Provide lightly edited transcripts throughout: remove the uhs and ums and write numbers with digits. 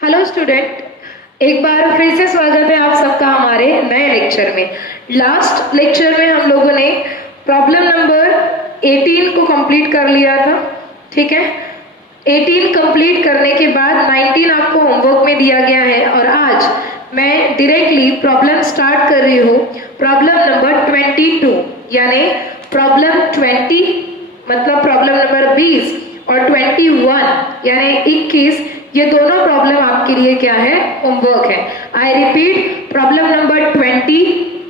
Hello student, एक बार फिर से स्वागत है आप सबका हमारे नए लेक्चर में। लास्ट लेक्चर में हम लोगों ने प्रॉब्लम नंबर 18 को कंप्लीट कर लिया था। ठीक है, 18 कंप्लीट करने के बाद 19 आपको होमवर्क में दिया गया है और आज मैं डायरेक्टली प्रॉब्लम स्टार्ट कर रही हूँ। प्रॉब्लम नंबर 22 यानी प्रॉब्लम 20 मतलब प्रॉब्लम नंबर 20 और 21 यानी 21, ये दोनों प्रॉब्लम आपके लिए क्या है, होमवर्क है। I repeat, problem number 20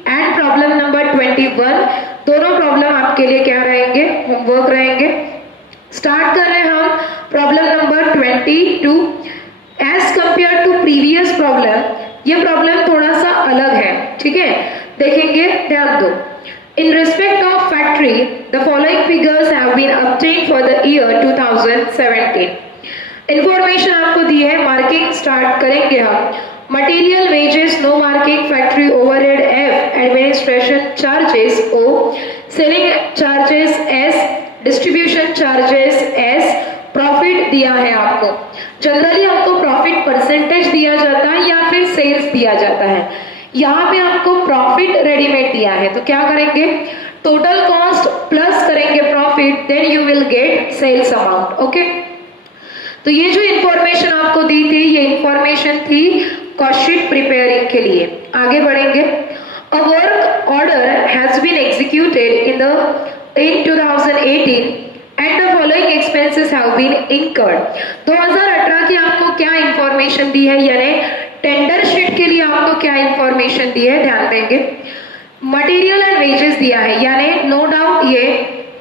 and problem number 21 दोनों प्रॉब्लम आपके लिए क्या रहेंगे, होमवर्क रहेंगे। स्टार्ट कर रहे हैं हम problem number 22। As compared to previous problem, ये प्रॉब्लम थोड़ा सा अलग है। ठीक है, देखेंगे, ध्यान दो। In respect of factory, the following figures have been obtained for the year 2017. Information आपको दी है, मार्किंग स्टार्ट करेंगे हम। Material wages no marking, factory overhead F, administration charges O, selling charges S, distribution charges S, profit दिया है आपको। Generally आपको profit percentage दिया जाता है या फिर सेल्स दिया जाता है। यहाँ पे आपको प्रॉफिट रेडीमेड दिया है, तो क्या करेंगे, टोटल कॉस्ट प्लस करेंगे profit, then you will get sales amount. Okay, तो ये जो इंफॉर्मेशन आपको दी थी, ये इंफॉर्मेशन थी कॉस्ट शीट प्रिपेयरिंग के लिए। आगे बढ़ेंगे। A work order has been executed in 2018 and the following expenses have been incurred. 2018 की आपको क्या इंफॉर्मेशन दी है, यानी टेंडर शीट के लिए आपको क्या इंफॉर्मेशन दी है, ध्यान देंगे। मटेरियल एंड वेजेस दिया है, यानी नो डाउट ये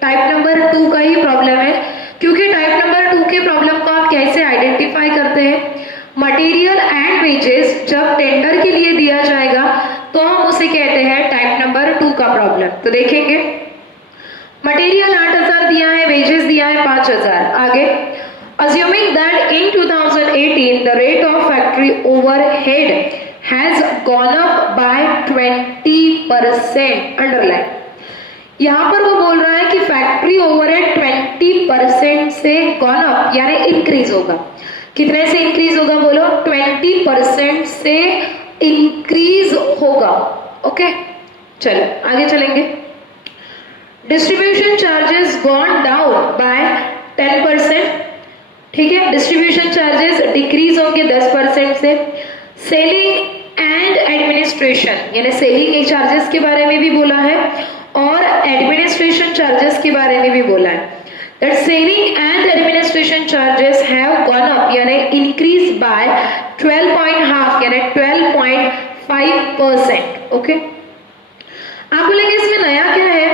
टाइप नंबर 2 का ही प्रॉब्लम है, क्योंकि टाइप नंबर 2 के प्रॉब्लम को आप कैसे आइडेंटिफाई करते हैं। मटेरियल एंड वेजेस जब टेंडर के लिए दिया जाएगा तो हम उसे कहते हैं टाइप नंबर 2 का प्रॉब्लम। तो देखेंगे, मटेरियल 8000 दिया है, वेजेस दिया है 5000। आगे, assuming that in 2018 the rate of factory overhead has gone up by 20%, underline। यहाँ पर वो बोल रहा है कि फैक्ट्री ओवरहेड 20% से गॉन अप यानी इंक्रीज होगा। कितने से इंक्रीज होगा, बोलो, 20% से इंक्रीज होगा। ओके, चलो आगे चलेंगे। Distribution charges gone down by 10%। ठीक है, डिस्ट्रीब्यूशन चार्जेस डिक्रीज होंगे 10% से। सेलिंग एंड एडमिनिस्ट्रेशन यानी सेलिंग चार्जेस के बारे में भी बोला है और एडमिनिस्ट्रेशन चार्जेस के बारे में भी बोला है। That selling and administration charges have gone up यानी इंक्रीज बाय 12.5 यानी 12.5%। ओके, आप बोलेंगे इसमें नया क्या है,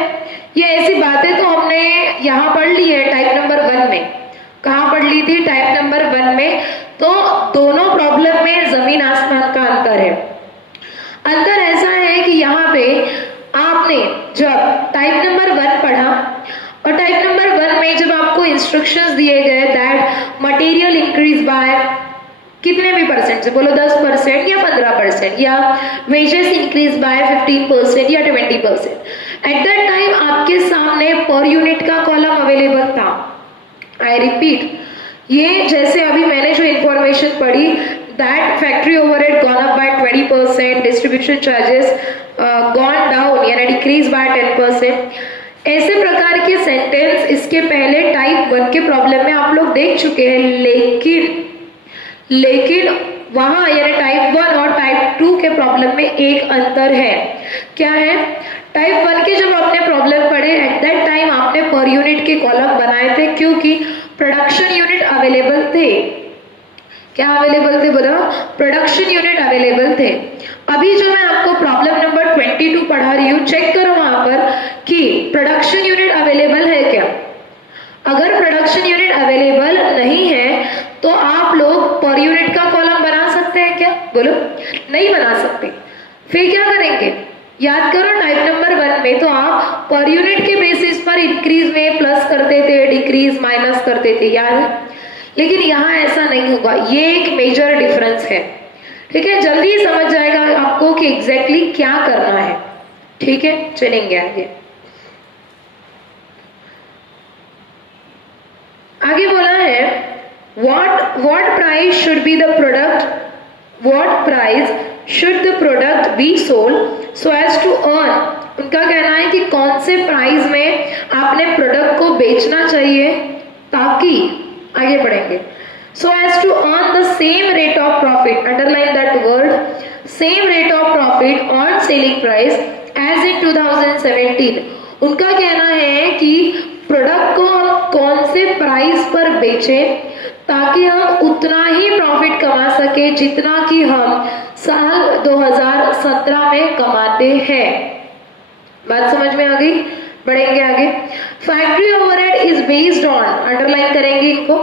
ये ऐसी बातें तो हमने यहाँ पढ़ ली है टाइप नंबर 1 में। कहाँ पढ़ ली थी, टाइप नंबर 1 में। तो दोनों प्रॉब्लम में जमीन आसमान का अंतर है। अंतर ऐसा है कि यहाँ पे आपने जब टाइप नंबर 1 पढ़ा और टाइप नंबर 1 में जब आपको इंस्ट्रक्शंस दिए गए दैट मटेरियल इंक्रीज बाय कितने भी परसेंट से, बोलो 10% या 15% या वेजेस इंक्रीज बाय 15% या 20%, एट दैट टाइम आपके सामने पर यूनिट का कॉलम अवेलेबल था। आई रिपीट, ये जैसे अभी मैंने जो इंफॉर्मेशन पढ़ी that factory overhead gone up by 20%, distribution charges gone down यानी डिक्रीज बाय 10%, ऐसे प्रकार के सेंटेंस इसके पहले टाइप 1 के प्रॉब्लम में आप लोग देख चुके हैं। लेकिन वहां यानी टाइप 1 और टाइप 2 के प्रॉब्लम में एक अंतर है। क्या है, टाइप 1 के जब आपने प्रॉब्लम पढ़े एट दैट टाइम आपने पर यूनिट के कॉलम बनाए थे, क्योंकि प्रोडक्शन यूनिट अवेलेबल थे। क्या अवेलेबल थे, बोलो, प्रोडक्शन यूनिट अवेलेबल थे। अभी जो मैं आपको प्रॉब्लम नंबर 22 पढ़ा रही हूँ, चेक करो वहां पर कि प्रोडक्शन यूनिट अवेलेबल है क्या। अगर प्रोडक्शन यूनिट अवेलेबल नहीं है तो आप लोग पर यूनिट का कॉलम बना सकते हैं क्या, बोलो, नहीं बना सकते। फिर क्या करेंगे, याद करो टाइप नंबर 1 में तो आप पर यूनिट के बेसिस पर इंक्रीज में प्लस करते थे, डिक्रीज माइनस करते थे, याद है। लेकिन यहाँ ऐसा नहीं होगा, ये एक मेजर डिफरेंस है। ठीक है, जल्दी समझ जाएगा आपको कि एग्जैक्टली क्या करना है। ठीक है, चलेंगे आगे। आगे बोला है what price should be the product, what price should the product be sold so as to earn, उनका कहना है कि कौन से प्राइस में आपने प्रोडक्ट को बेचना चाहिए ताकि, आगे बढ़ेंगे, so as to earn the same rate of profit, underline that word, same rate of profit on selling price as in 2017। उनका कहना है कि प्रोडक्ट को हम कौन से प्राइस पर बेचें ताकि हम उतना ही प्रॉफिट कमा सके जितना कि हम साल 2017 में कमाते हैं। बात समझ में आ गई? बढ़ेंगे आगे। Factory overhead is based on, underline करेंगे इनको,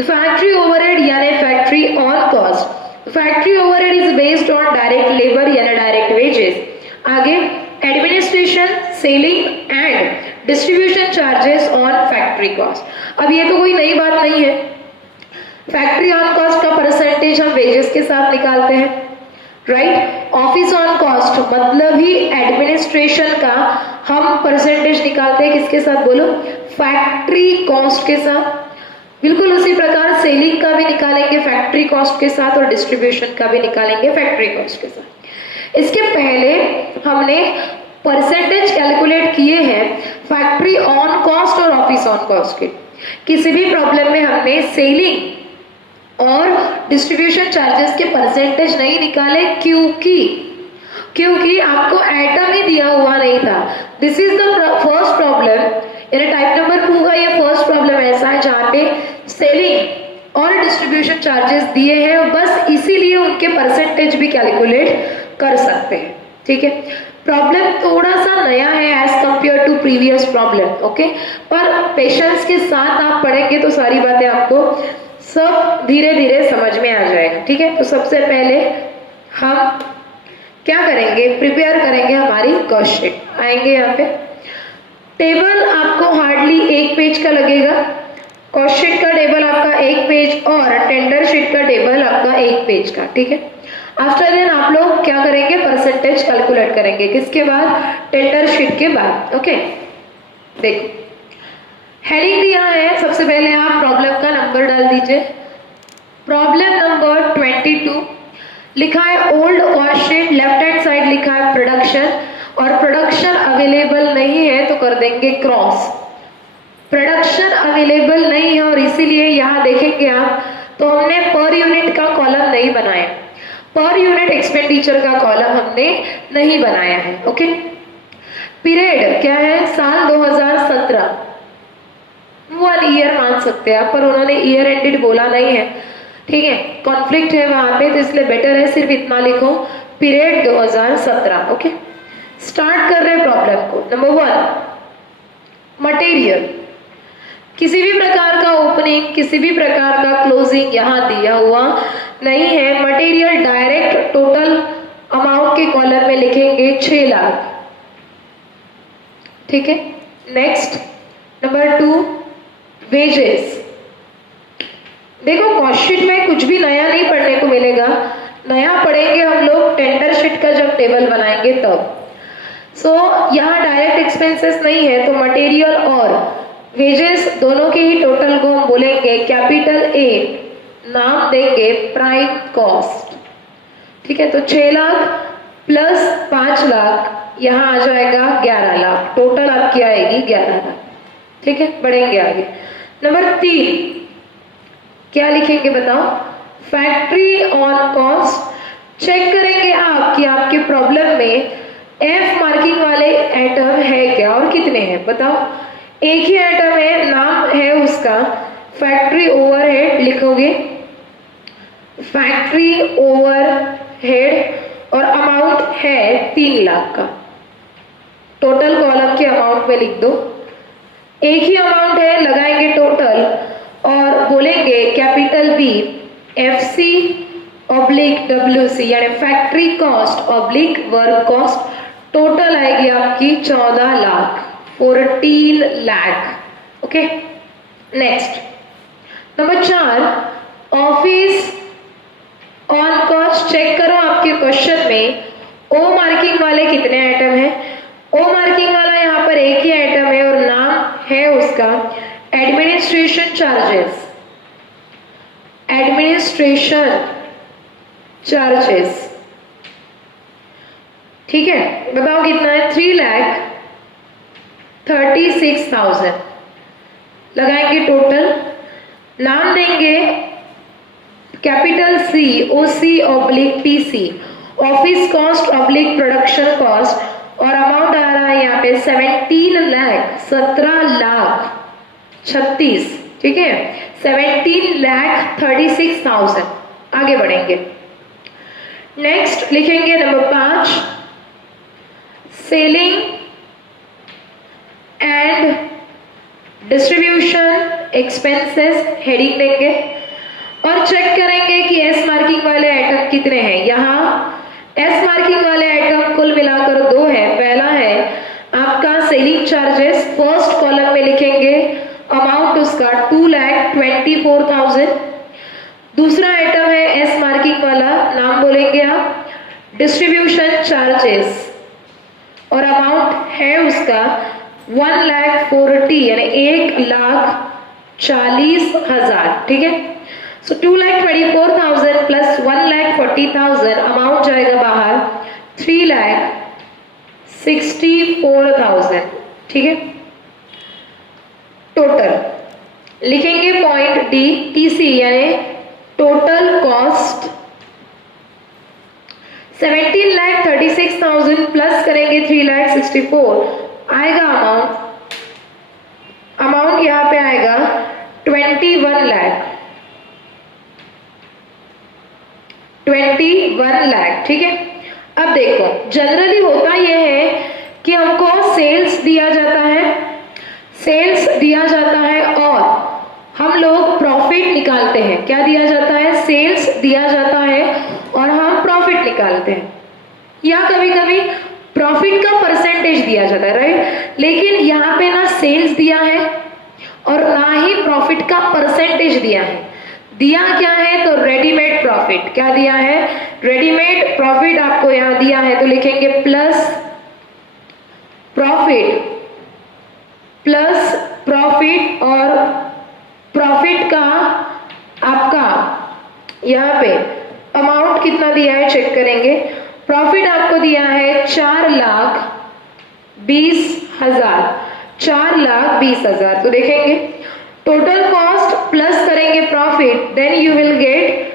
फैक्ट्री ओवरहेड यानी factory on cost, factory overhead is based on direct labour यानी डायरेक्ट वेजेस। आगे administration, selling and distribution charges on factory cost. अब ये तो कोई नई बात नहीं है, फैक्ट्री ऑन कॉस्ट का परसेंटेज हम वेजेस के साथ निकालते हैं, राइट। ऑफिस ऑन कॉस्ट मतलब ही एडमिनिस्ट्रेशन का हम परसेंटेज निकालते हैं किसके साथ बोलो? फैक्ट्री कॉस्ट के साथ। बिल्कुल उसी प्रकार सेलिंग का भी निकालेंगे फैक्ट्री कॉस्ट के साथ और डिस्ट्रीब्यूशन का भी निकालेंगे फैक्ट्री कॉस्ट के साथ। इसके पहले हमने परसेंटेज कैलकुलेट किए हैं फैक्ट्री ऑन कॉस्ट और ऑफिस ऑन कॉस्ट के। किसी भी प्रॉब्लम में हमने सेलिंग और डिस्ट्रीब्यूशन चार्जेस के परसेंटेज नहीं निकाले, क्योंकि आपको आइटम ही दिया हुआ नहीं था। This is the first problem, यानी टाइप नंबर 2 का ये फर्स्ट प्रॉब्लम ऐसा है जहाँ पे सेलिंग और डिस्ट्रीब्यूशन चार्जेस दिए हैं, बस इसीलिए उनके परसेंटेज भी कैलकुलेट कर सकते हैं। ठीक है, प्रॉब्लम थोड़ा सा नया है as compared to previous problem, okay, पर पेशेंस के साथ आप पढ़ेंगे तो सारी बातें आपको सब धीरे धीरे समझ में आ जाएगा। ठीक है, तो सबसे पहले हम क्या करेंगे, प्रिपेयर करेंगे हमारी कॉस्ट शीट। आएंगे यहाँ पे, टेबल आपको हार्डली 1 पेज का लगेगा, कॉस्ट शीट का टेबल आपका 1 पेज और टेंडर शीट का टेबल आपका 1 पेज का। ठीक है, आफ्टर देन आप लोग क्या करेंगे, परसेंटेज कैलकुलेट करेंगे, किसके बाद? टेंडर शीट के बाद। ओके, देखो हेडिंग दिया है, सबसे पहले आप प्रॉब्लम का नंबर डाल दीजिए। प्रॉब्लम नंबर 22 लिखा है old cost sheet, left hand side लिखा है प्रोडक्शन, और प्रोडक्शन अवेलेबल नहीं है तो कर देंगे क्रॉस। प्रोडक्शन अवेलेबल नहीं है और इसीलिए यहाँ देखेंगे आप तो हमने पर यूनिट का कॉलम नहीं बनाया, पर यूनिट एक्सपेंडिचर का कॉलम हमने नहीं बनाया है। ओके, पीरियड क्या है? साल 2017, 1 ईयर मान सकते हैं आप, पर उन्होंने ईयर एंडेड बोला नहीं है। ठीक है, कॉन्फ्लिक्ट है वहां पे, तो इसलिए बेटर है सिर्फ इतना लिखो, पीरियड 2017। ओके, स्टार्ट कर रहे हैं प्रॉब्लम को। नंबर 1, मटेरियल, किसी भी प्रकार का ओपनिंग, किसी भी प्रकार का क्लोजिंग यहाँ दिया हुआ नहीं है। मटेरियल डायरेक्ट टोटल अमाउंट के कॉलम में लिखेंगे 6 लाख। ठीक है, नेक्स्ट नंबर 2, वेजेस। देखो कॉस्ट शीट में कुछ भी नया नहीं पढ़ने को मिलेगा, नया पढ़ेंगे हम लोग टेंडर शीट का जब टेबल बनाएंगे तब। सो यहाँ डायरेक्ट एक्सपेंसेस नहीं है तो मटेरियल और वेजेस दोनों के ही टोटल को हम बोलेंगे कैपिटल ए, नाम देंगे प्राइम कॉस्ट। ठीक है, तो 6 लाख प्लस 5 लाख यहाँ आ जाएगा 11 लाख, टोटल आपकी आएगी 11 लाख। ठीक है, बढ़ेंगे आगे। नंबर 3 क्या लिखेंगे बताओ? Factory on cost. चेक करेंगे आप कि आपके प्रॉब्लम में एफ मार्किंग वाले आइटम है क्या और कितने हैं बताओ। एक ही आइटम है, नाम है उसका फैक्ट्री ओवरहेड, लिखोगे फैक्ट्री ओवरहेड और अमाउंट है 3 लाख का। टोटल कॉलम के अमाउंट में लिख दो, एक ही अमाउंट है, लगाएंगे टोटल और बोलेंगे capital B FC oblique WC यानी factory cost oblique work cost. Total आएगी आपकी 14 lakh, 14 lakh. Okay, next number 4, office on cost. Check करो आपके क्वेश्चन में ओ मार्किंग वाले कितने आइटम है। ओ मार्किंग वाला यहाँ पर एक ही आइटम है और नाम है उसका एडमिनिस्ट्रेशन चार्जेस। एडमिनिस्ट्रेशन चार्जेस, ठीक है, बताओ कितना है? 3,36,000 लगाएंगे टोटल। नाम देंगे capital C OC/PC, office cost oblique production cost, और अमाउंट आ रहा है यहाँ पे 17,36,000, ठीक है, 17,36,000। आगे बढ़ेंगे, नेक्स्ट लिखेंगे number 5, selling and distribution expenses, heading देंगे और चेक करेंगे कि एस मार्किंग वाले आइटम कितने हैं। यहाँ एस मार्किंग वाले आइटम कुल मिलाकर 2 है। पहला है आपका सेलिंग चार्जेस, फर्स्ट कॉलम में लिखेंगे अमाउंट उसका 2,24,000। दूसरा आइटम है एस मार्किंग वाला, नाम बोलेंगे आप डिस्ट्रीब्यूशन चार्जेस, और अमाउंट है उसका 1,40,000 यानी 1,40,000, ठीक है। सो 2,24,000 प्लस 1,40,000, अमाउंट जाएगा बाहर 3,64,000, ठीक है। टोटल लिखेंगे पॉइंट डी, टीसी यानी टोटल कॉस्ट 17,36,000 प्लस करेंगे 3,64,000, आएगा अमाउंट यहाँ पे आएगा 21 लाख, ठीक है। अब देखो जनरली होता यह है कि हमको सेल्स दिया जाता है और हम लोग प्रॉफिट निकालते हैं। क्या दिया जाता है? सेल्स दिया जाता है और हम प्रॉफिट निकालते हैं, या कभी कभी प्रॉफिट का परसेंटेज दिया जाता है, राइट। लेकिन यहाँ पे ना सेल्स दिया है और ना ही प्रॉफिट का परसेंटेज दिया है। दिया क्या है? तो रेडीमेड प्रॉफिट। क्या दिया है? रेडीमेड प्रॉफिट आपको यहाँ दिया है, तो लिखेंगे प्लस प्रॉफिट और प्रॉफिट का आपका यहाँ पे अमाउंट कितना दिया है चेक करेंगे। प्रॉफिट आपको दिया है 4,20,000, तो देखेंगे टोटल कॉस्ट प्लस करेंगे profit, then you will get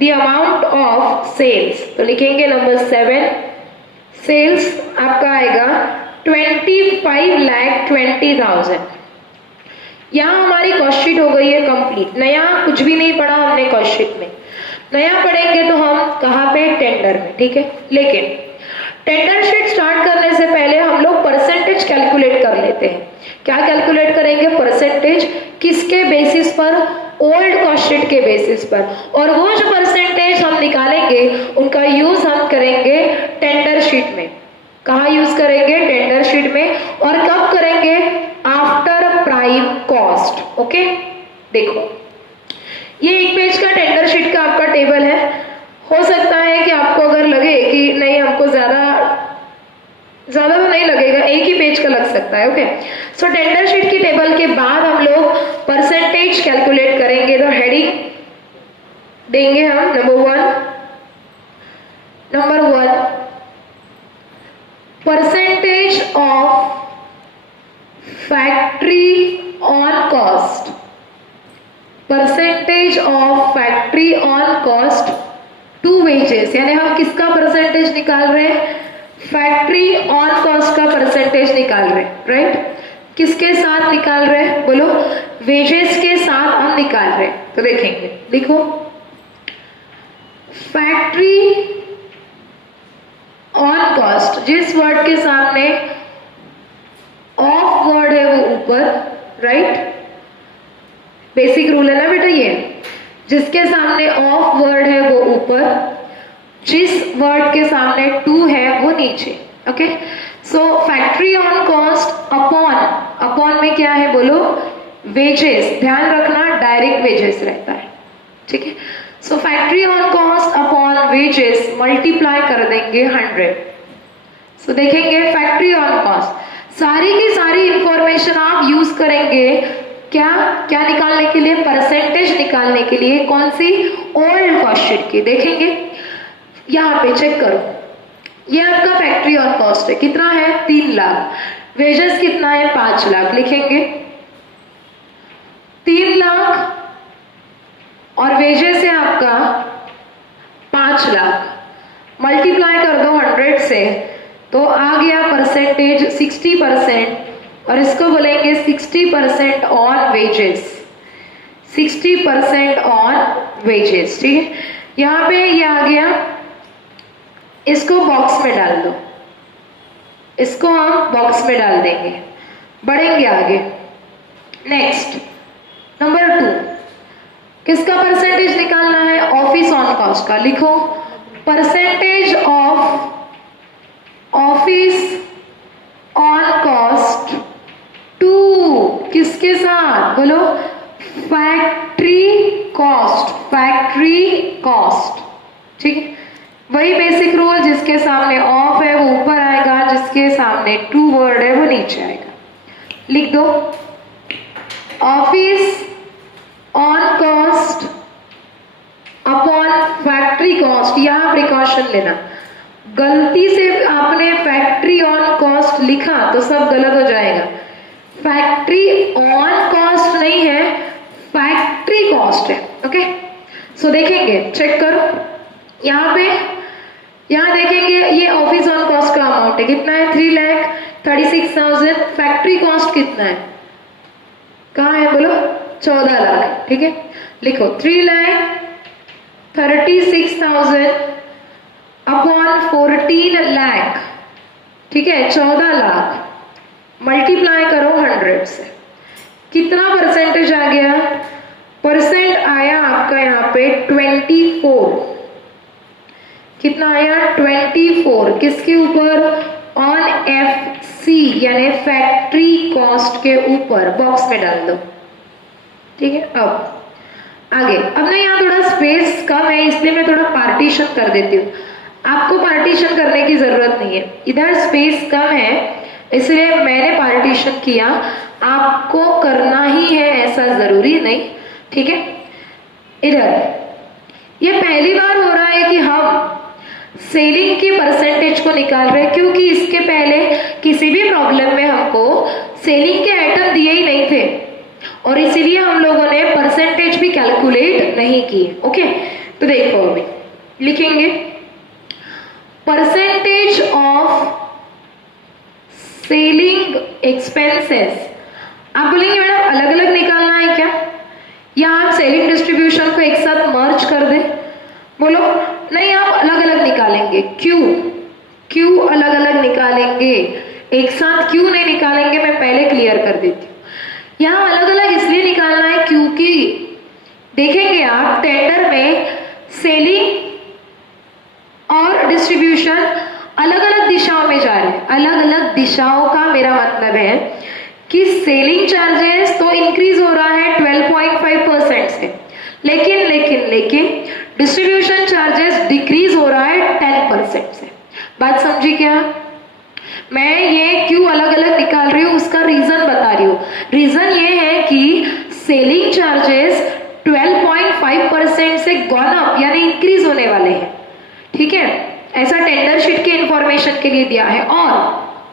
the amount of sales. तो लिखेंगे नंबर 7, सेल्स आपका आएगा 25,20,000। यहाँ हमारी कॉस्ट शीट हो गई है कंप्लीट। नया कुछ भी नहीं पढ़ा हमने कॉस्ट शीट में, नया पढ़ेंगे तो हम कहाँ पे? टेंडर में, ठीक है। लेकिन टेंडर शीट स्टार्ट करने से पहले हम लोग परसेंटेज कैलकुलेट कर लेते हैं। क्या कैलकुलेट करेंगे? परसेंटेज। किसके बेसिस पर? ओल्ड कॉस्ट शीट के बेसिस पर। और वो जो परसेंटेज हम निकालेंगे उनका यूज हम करेंगे टेंडर शीट में। कहाँ यूज करेंगे? टेंडर शीट में। और कब करेंगे? After prime cost. ओके, देखो ये एक पेज का टेंडर शीट का आपका टेबल है। हो सकता है कि आपको अगर लगे कि नहीं हमको ज्यादा तो नहीं लगेगा, एक ही पेज का लग सकता है। ओके, सो टेंडर शीट की टेबल के बाद हम लोग परसेंटेज कैलकुलेट करेंगे। तो हेडिंग देंगे हम number 1 percentage of factory on cost. Percentage of factory on cost to wages, यानी हम किसका परसेंटेज निकाल रहे हैं? फैक्ट्री ऑन कॉस्ट का परसेंटेज निकाल रहे हैं, राइट। किसके साथ निकाल रहे हैं? बोलो, वेजेस के साथ हम निकाल रहे हैं। तो देखेंगे, देखो फैक्ट्री ऑन कॉस्ट, जिस वर्ड के सामने ऑफ वर्ड है वो ऊपर, राइट। बेसिक रूल है ना बेटा ये, जिसके सामने ऑफ वर्ड है वो ऊपर, जिस वर्ड के सामने टू है वो नीचे। Okay, so factory on cost upon में क्या है? बोलो, वेजेस। ध्यान रखना डायरेक्ट वेजेस रहता है, ठीक है। So factory on cost upon wages multiply कर देंगे 100। सो देखेंगे फैक्ट्री ऑन कॉस्ट, सारी की सारी इंफॉर्मेशन आप यूज करेंगे क्या क्या निकालने के लिए? परसेंटेज निकालने के लिए। कौन सी? ओल्ड कॉस्ट शीट की। देखेंगे यहाँ पे चेक करो, ये आपका फैक्ट्री ऑन कॉस्ट है, कितना है? 3 लाख। वेजेस कितना है? 5 लाख। लिखेंगे 3 लाख और वेजेस है आपका 5 लाख, मल्टीप्लाई कर दो 100 से, तो आ गया परसेंटेज 60%, और इसको बोलेंगे 60% ऑन वेजेस, 60% ऑन वेजेस। ठीक है, यहाँ पे ये आ गया, इसको बॉक्स में डाल दो, इसको हम बॉक्स में डाल देंगे, बढ़ेंगे आगे। नेक्स्ट नंबर 2, किसका परसेंटेज निकालना है? ऑफिस ऑन कॉस्ट का। लिखो percentage of office on cost to, किसके साथ? बोलो फैक्ट्री कॉस्ट, फैक्ट्री कॉस्ट। ठीक है, वही बेसिक रूल, जिसके सामने ऑफ है वो ऊपर आएगा, जिसके सामने टू वर्ड है वो नीचे आएगा। लिख दो office on cost upon factory cost. यहां प्रिकॉशन लेना, गलती से आपने फैक्ट्री ऑन कॉस्ट लिखा तो सब गलत हो जाएगा। फैक्ट्री ऑन कॉस्ट नहीं है, फैक्ट्री कॉस्ट है। ओके, सो देखेंगे, चेक करो यहाँ पे, यहाँ देखेंगे ये ऑफिस ऑन कॉस्ट का अमाउंट है, कितना है? 3,36,000। फैक्ट्री कॉस्ट कितना है? कहाँ है? बोलो 14 लाख। ठीक है, लिखो 3,36,000 अपॉन 14 लाख। ठीक है, 14 लाख, मल्टीप्लाई करो 100 से, कितना परसेंटेज आ गया? परसेंट आया आपका यहाँ पे 24। कितना आया? 24। किसके ऊपर? ऑन FC यानी फैक्ट्री कॉस्ट के ऊपर। बॉक्स में डाल दो। ठीक है, अब आगे। अब ना यहाँ थोड़ा स्पेस कम है, इसलिए मैं थोड़ा पार्टीशन कर देती हूँ। आपको पार्टीशन करने की जरूरत नहीं है, इधर स्पेस कम है इसलिए मैंने पार्टीशन किया, आपको करना ही है ऐसा जरूरी नहीं। ठीक है, इधर ये पहली बार हो रहा है कि हम सेलिंग की परसेंटेज को निकाल रहे हैं, क्योंकि इसके पहले किसी भी प्रॉब्लम में हमको सेलिंग के आइटम दिए ही नहीं थे, और इसीलिए हम लोगों ने परसेंटेज भी कैलकुलेट नहीं की। ओके, तो देखो अभी लिखेंगे परसेंटेज ऑफ सेलिंग एक्सपेंसेस। आप बोलेंगे मैडम अलग अलग निकालना है क्या, या आप सेलिंग डिस्ट्रीब्यूशन को एक साथ मर्ज कर दें? बोलो नहीं, आप अलग अलग निकालेंगे। क्यों अलग अलग निकालेंगे? एक साथ क्यों नहीं निकालेंगे, मैं पहले क्लियर कर देती हूँ। यहाँ अलग अलग इसलिए निकालना है क्योंकि देखेंगे आप टेंडर में सेलिंग और डिस्ट्रीब्यूशन अलग अलग दिशाओं में जा रहे हैं। अलग अलग दिशाओं का मेरा मतलब है कि सेलिंग चार्जेस तो इंक्रीज हो रहा है 12.5% से, लेकिन डिस्ट्रीब्यूशन चार्जेस डिक्रीज हो रहा है 10% से। बात समझी क्या? मैं ये क्यों अलग अलग निकाल रही हूँ उसका रीजन बता रही हूँ। रीजन ये है कि सेलिंग चार्जेस 12.5% से गॉन अप यानी इंक्रीज होने वाले हैं। ठीक है, ऐसा टेंडर शीट के इंफॉर्मेशन के लिए दिया है,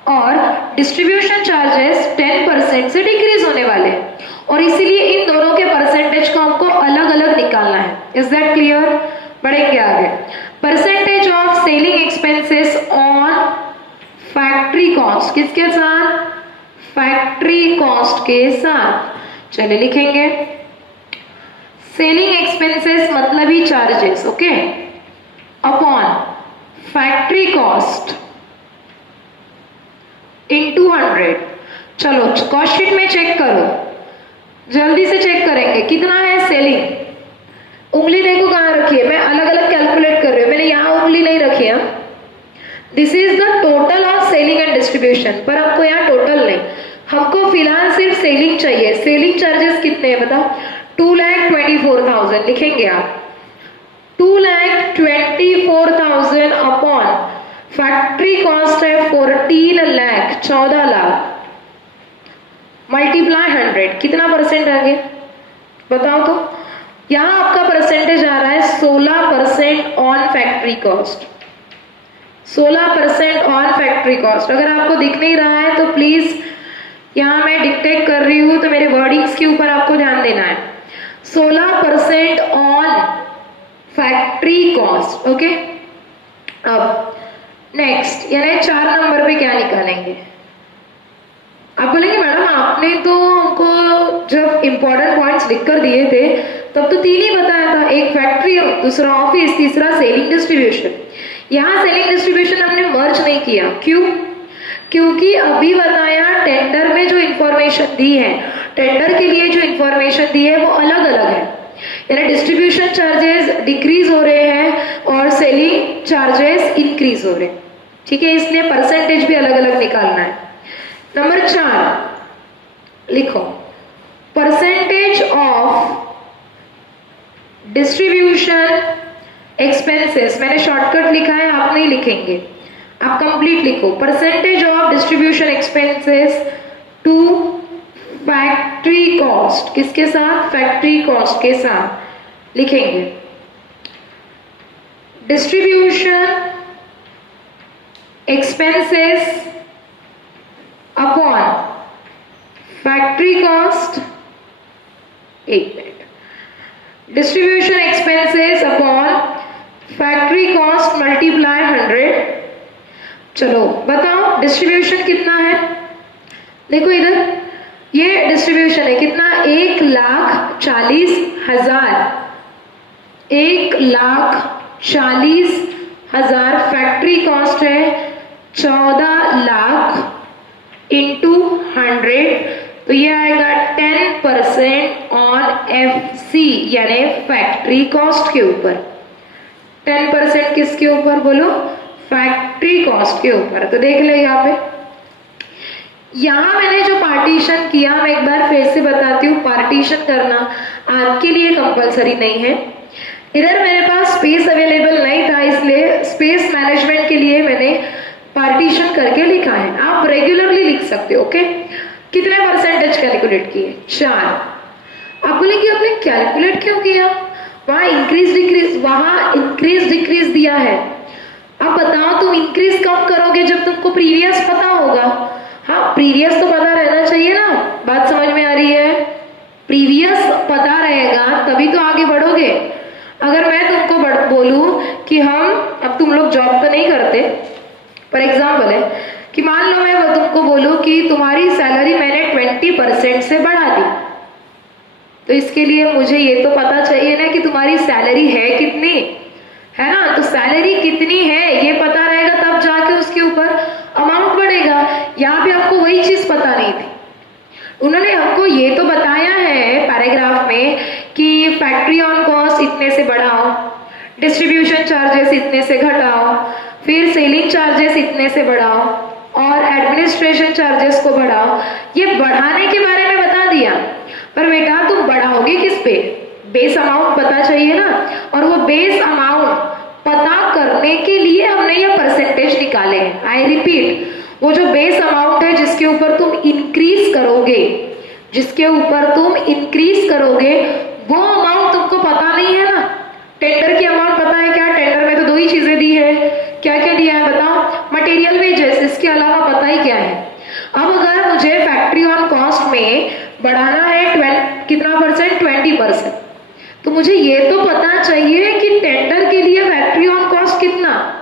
और डिस्ट्रीब्यूशन चार्जेस 10% से डिक्रीज होने वाले हैं, और इसीलिए इन दोनों के परसेंटेज को हमको अलग अलग निकालना है। Is that clear? बढ़ेंगे आगे। Percentage of selling expenses on factory cost, किसके साथ? फैक्ट्री कॉस्ट के साथ। चलिए लिखेंगे सेलिंग एक्सपेंसेस मतलब ही charges, okay, upon factory cost into 100। चलो कॉस्ट शीट में चेक करो, जल्दी से चेक करेंगे कितना है सेलिंग। उंगली देखो कहाँ रखी है, मैं अलग अलग कैलकुलेट कर रही हूँ, मैंने यहाँ उंगली नहीं रखी है। This is the total of selling and distribution, पर हमको यहाँ टोटल नहीं, हमको फिलहाल सिर्फ सेलिंग चाहिए। सेलिंग चार्जेस कितने हैं बताओ? 2,24,000 लिखेंगे आप। 2,24,000 अपॉन फैक्ट्री कॉस्ट है 14 लाख, 14 लाख, मल्टीप्लाई 100। 100, कितना परसेंट आ गया बताओ तो। यहाँ आपका परसेंटेज आ रहा है 16% on factory cost, 16% on factory cost. अगर आपको दिख नहीं रहा है तो प्लीज, यहाँ मैं डिक्टेट कर रही हूँ तो मेरे वर्डिंग्स के ऊपर आपको ध्यान देना है। 16% ऑन फैक्ट्री कॉस्ट, ओके। अब नेक्स्ट यानी 4 नंबर पे क्या निकालेंगे। आप बोलेंगे मैडम आपने तो हमको जब इंपॉर्टेंट पॉइंट्स लिख कर दिए थे तब तो 3 ही बताया था, एक फैक्ट्री, दूसरा ऑफिस, तीसरा सेलिंग डिस्ट्रीब्यूशन। यहाँ सेलिंग डिस्ट्रीब्यूशन हमने मर्ज नहीं किया, क्यों? क्योंकि अभी बताया टेंडर में जो इंफॉर्मेशन दी है, टेंडर के लिए जो इंफॉर्मेशन दी है वो अलग अलग है, यानी डिस्ट्रीब्यूशन चार्जेस डिक्रीज हो रहे हैं और सेलिंग चार्जेस इंक्रीज हो रहे हैं, ठीक है। इसलिए परसेंटेज भी अलग अलग निकालना है। नंबर 4 लिखो, परसेंटेज ऑफ डिस्ट्रीब्यूशन एक्सपेंसेस। मैंने शॉर्टकट लिखा है, आप नहीं लिखेंगे, आप कंप्लीट लिखो। Percentage of distribution expenses to factory cost, किसके साथ? फैक्ट्री कॉस्ट के साथ लिखेंगे। Distribution expenses upon factory cost, एक minute, distribution expenses upon factory cost multiply 100। चलो बताओ डिस्ट्रीब्यूशन कितना है, देखो इधर ये डिस्ट्रीब्यूशन है कितना, 1,40,000, 1,40,000। फैक्ट्री कॉस्ट है 14 लाख इंटू 100, तो ये आएगा 10% ऑन FC यानी फैक्ट्री कॉस्ट के ऊपर। 10% किसके ऊपर बोलो? फैक्ट्री कॉस्ट के ऊपर। तो देख ले यहाँ पे, यहाँ मैंने जो पार्टीशन किया, मैं एक बार फिर से बताती हूँ, पार्टीशन करना आपके लिए कंपलसरी नहीं है। इधर मेरे पास स्पेस अवेलेबल नहीं था, इसलिए स्पेस मैनेजमेंट के लिए मैंने पार्टीशन करके लिखा है। आप रेगुलरली लिख सकते हो, ओके। कितने परसेंटेज कैलकुलेट किए? 4। आप बोलेंगे आपने कैलकुलेट क्यों किया? वहां इंक्रीज डिक्रीज, वहां इंक्रीज डिक्रीज दिया है। अब बताओ तुम इंक्रीज कब करोगे? जब तुमको प्रीवियस पता होगा। हाँ, प्रीवियस तो पता रहना चाहिए ना, बात समझ में आ रही है? प्रीवियस पता रहेगा तभी तो आगे बढ़ोगे। अगर मैं तुमको बोलूं कि हम, अब तुम लोग जॉब तो नहीं करते, पर एग्जाम्पल है कि मान लो मैं तुमको बोलूं कि तुम्हारी सैलरी मैंने 20% से बढ़ा दी, तो इसके लिए मुझे ये तो पता चाहिए ना कि तुम्हारी सैलरी है कितनी, है ना। तो सैलरी कितनी है ये पता रहेगा, तब जाके उसके ऊपर अमाउंट बढ़ेगा। यहाँ पे आपको वही चीज पता नहीं थी। उन्होंने हमको ये तो बताया है पैराग्राफ में कि फैक्ट्री ऑन कॉस्ट इतने से बढ़ाओ, डिस्ट्रीब्यूशन चार्जेस इतने से घटाओ, फिर सेलिंग चार्जेस इतने से बढ़ाओ और एडमिनिस्ट्रेशन चार्जेस को बढ़ाओ। ये बढ़ाने के बारे में बता दिया, पर बेटा तुम बढ़ाओगे किस पे? बेस अमाउंट पता चाहिए ना, और वो बेस अमाउंट पता करने के लिए हमने ये परसेंटेज निकाले हैं। आई रिपीट, वो जो बेस अमाउंट है जिसके ऊपर तुम इंक्रीज करोगे, जिसके ऊपर तुम इंक्रीज करोगे, वो अमाउंट तुमको पता नहीं है ना। टेंडर की अमाउंट पता है क्या? टेंडर में तो 2 ही चीजें दी है, क्या क्या दिया है बताओ? मटेरियल वेजेस, इसके अलावा पता ही क्या है? अब अगर मुझे फैक्ट्री ऑन कॉस्ट में बढ़ाना है कितना परसेंट? 20%, तो मुझे ये तो पता चाहिए कि टेंडर के लिए फैक्ट्री ऑन कॉस्ट कितना।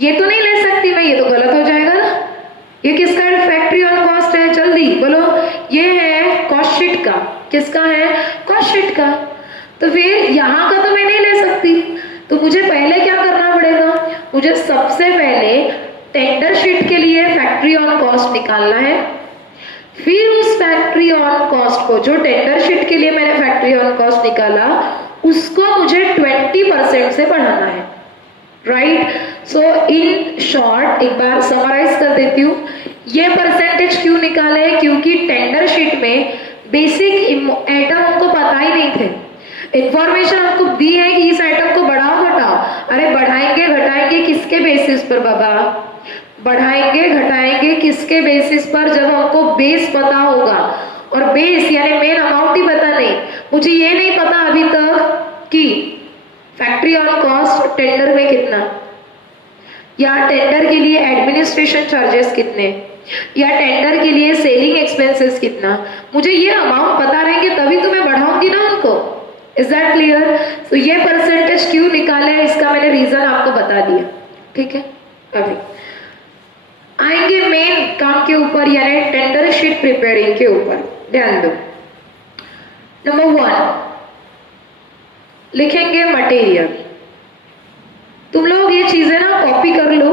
ये तो नहीं ले सकती मैं, ये तो गलत हो जाएगा ना। ये किसका फैक्ट्री ऑन कॉस्ट है? जल्दी बोलो। ये है कॉस्ट शीट का। किसका है? कॉस्ट शीट का। तो फिर यहाँ का तो मैं नहीं ले सकती, तो मुझे पहले क्या करना पड़ेगा? मुझे सबसे पहले टेंडर शीट के लिए फैक्ट्री ऑन कॉस्ट निकालना है, फिर उस फैक्ट्री ऑन कॉस्ट को, जो टेंडर शीट के लिए मैंने फैक्ट्री ऑन कॉस्ट निकाला, उसको मुझे 20% से बढ़ाना है, राइट। सो इन शॉर्ट एक बार समराइज कर देती हूँ। ये परसेंटेज क्यों निकाला है? क्योंकि टेंडर शीट में बेसिक आइटम हमको पता ही नहीं थे। इंफॉर्मेशन आपको दी है कि इस आइटम को बढ़ाओ घटाओ। अरे बढ़ाएंगे घटाएंगे किसके बेसिस पर बाबा? बढ़ाएंगे घटाएंगे किसके बेसिस पर? जब हमको बेस पता होगा, और बेस यानी मेन अमाउंट ही पता नहीं, मुझे ये नहीं पता अभी तक कि फैक्ट्री ऑन कॉस्ट टेंडर में कितना, या टेंडर के लिए एडमिनिस्ट्रेशन चार्जेस कितने, या टेंडर के लिए सेलिंग एक्सपेंसेस कितना, मुझे ये अमाउंट पता रहेंगे तभी तो मैं बढ़ाऊंगी ना उनको। Is that clear? तो ये परसेंटेज क्यों निकाले है इसका मैंने रीजन आपको बता दिया, ठीक है। अभी आएंगे मेन काम के ऊपर यानी टेंडर शीट प्रिपेयरिंग के ऊपर, ध्यान दो। नंबर 1 लिखेंगे मटेरियल। तुम लोग ये चीजें ना कॉपी कर लो,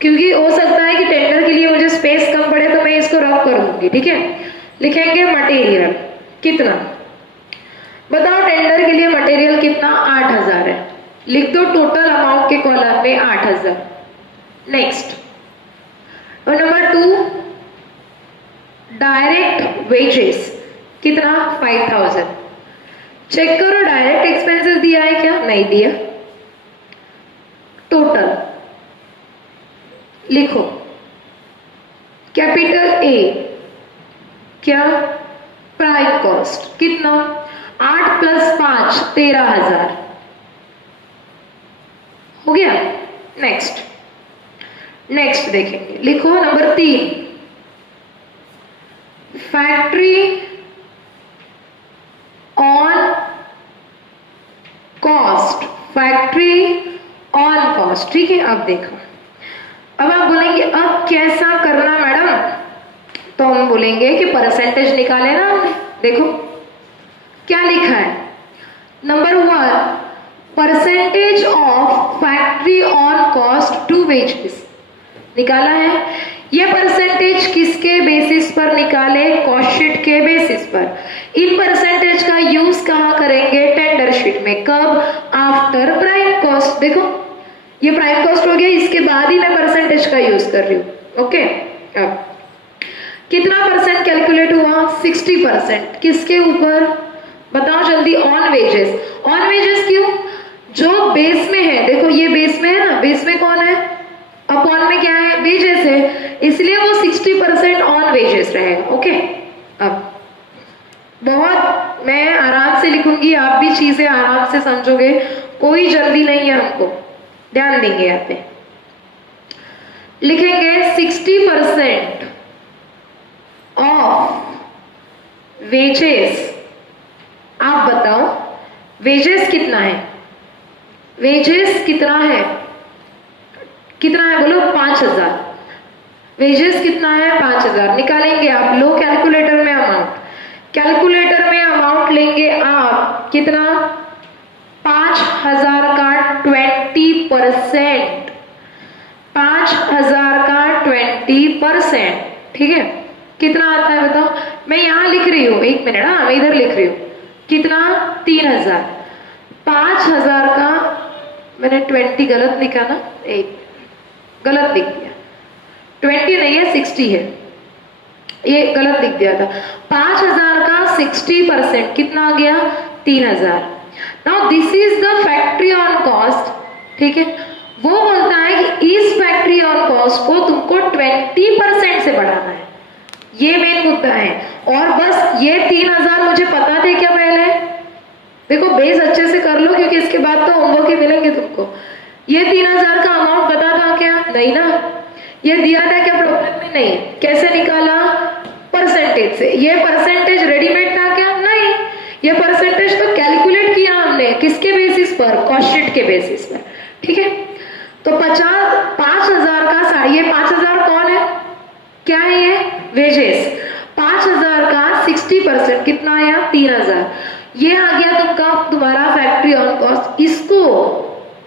क्योंकि हो सकता है कि टेंडर के लिए मुझे स्पेस कम पड़े तो मैं इसको रफ कर दूंगी, ठीक है। लिखेंगे मटेरियल कितना, बताओ टेंडर के लिए मटेरियल कितना, 8000 है। लिख दो टोटल अमाउंट के कॉलम में 8000। नेक्स्ट और नंबर 2 डायरेक्ट वेजेस कितना, 5000। चेक करो डायरेक्ट एक्सपेंसेस दिया है क्या, नहीं दिया। टोटल लिखो, कैपिटल ए क्या, प्राइम कॉस्ट कितना, 8 + 5 13,000 हो गया। नेक्स्ट देखेंगे, लिखो number 3 factory on cost, factory on cost, ठीक है। अब देखो, अब आप बोलेंगे अब कैसा करना मैडम, तो हम बोलेंगे कि परसेंटेज निकाले ना हमने। देखो क्या लिखा है, number 1 percentage of factory on cost to wages निकाला है। ये परसेंटेज किसके बेसिस पर निकाले, कॉस्ट शीट के बेसिस पर। इन परसेंटेज का यूज कहां करेंगे, टेंडर शीट में। कब, आफ्टर प्राइम कॉस्ट। देखो ये प्राइम कॉस्ट हो गया, इसके बाद ही मैं परसेंटेज का यूज कर रही हूं, ओके। अब कितना परसेंट कैलकुलेट हुआ, 60%। किसके ऊपर बताओ जल्दी, ऑन वेजेस। ऑन वेजेस क्यों, जो बेस में है, देखो ये बेस में है ना, बेस में कौन है, अपॉन में क्या है, वेजेस है, इसलिए वो 60% ऑन वेजेस रहेगा, ओके। अब बहुत मैं आराम से लिखूंगी, आप भी चीजें आराम से समझोगे, कोई जल्दी नहीं है हमको, ध्यान देंगे यहाँ पे। लिखेंगे 60% ऑफ वेजेस। आप बताओ वेजेस कितना है, वेजेस कितना है, कितना है बोलो, 5000। वेजेस कितना है, 5000। निकालेंगे आप लोग कैलकुलेटर में अमाउंट, कैलकुलेटर में अमाउंट लेंगे आप कितना, 5000 का 20%, 5000 का 20%, ठीक है। कितना आता है बताओ, मैं यहां लिख रही हूं, एक मिनट, हाँ मैं इधर लिख रही हूं, कितना, 3000। 5000 का मैंने 20 गलत लिखा ना, एक गलत लिख दिया, 20 नहीं है 60 है, ये गलत लिख दिया था। 5000 का 60% कितना आ गया, 3000। Now this is the factory on cost, ठीक है। वो बोलता है कि इस फैक्ट्री ऑन कॉस्ट को तुमको 20% से बढ़ाना है, ये मेन मुद्दा है। और बस ये 3000 मुझे पता थे क्या पहले, देखो बेस अच्छे से कर लो, क्योंकि इसके बाद तो होमवर्क ही मिलेंगे तुमको। ये 3000 का अमाउंट पता था क्या, नहीं ना। ये दिया था क्या प्रॉब्लम में, नहीं। कैसे निकाला, परसेंटेज से। ये परसेंटेज रेडीमेड था क्या, नहीं। ये परसेंटेज तो कैलकुलेट किया हमने, किसके बेसिस पर, कॉस्ट शीट के बेसिस पर, ठीक है। तो 5000 का, ये 5000 कौन है, क्या है ये, वेजेस। 5000 का 60% कितना आया, 3000। ये आ गया तुम्हारा फैक्ट्री ऑन कॉस्ट।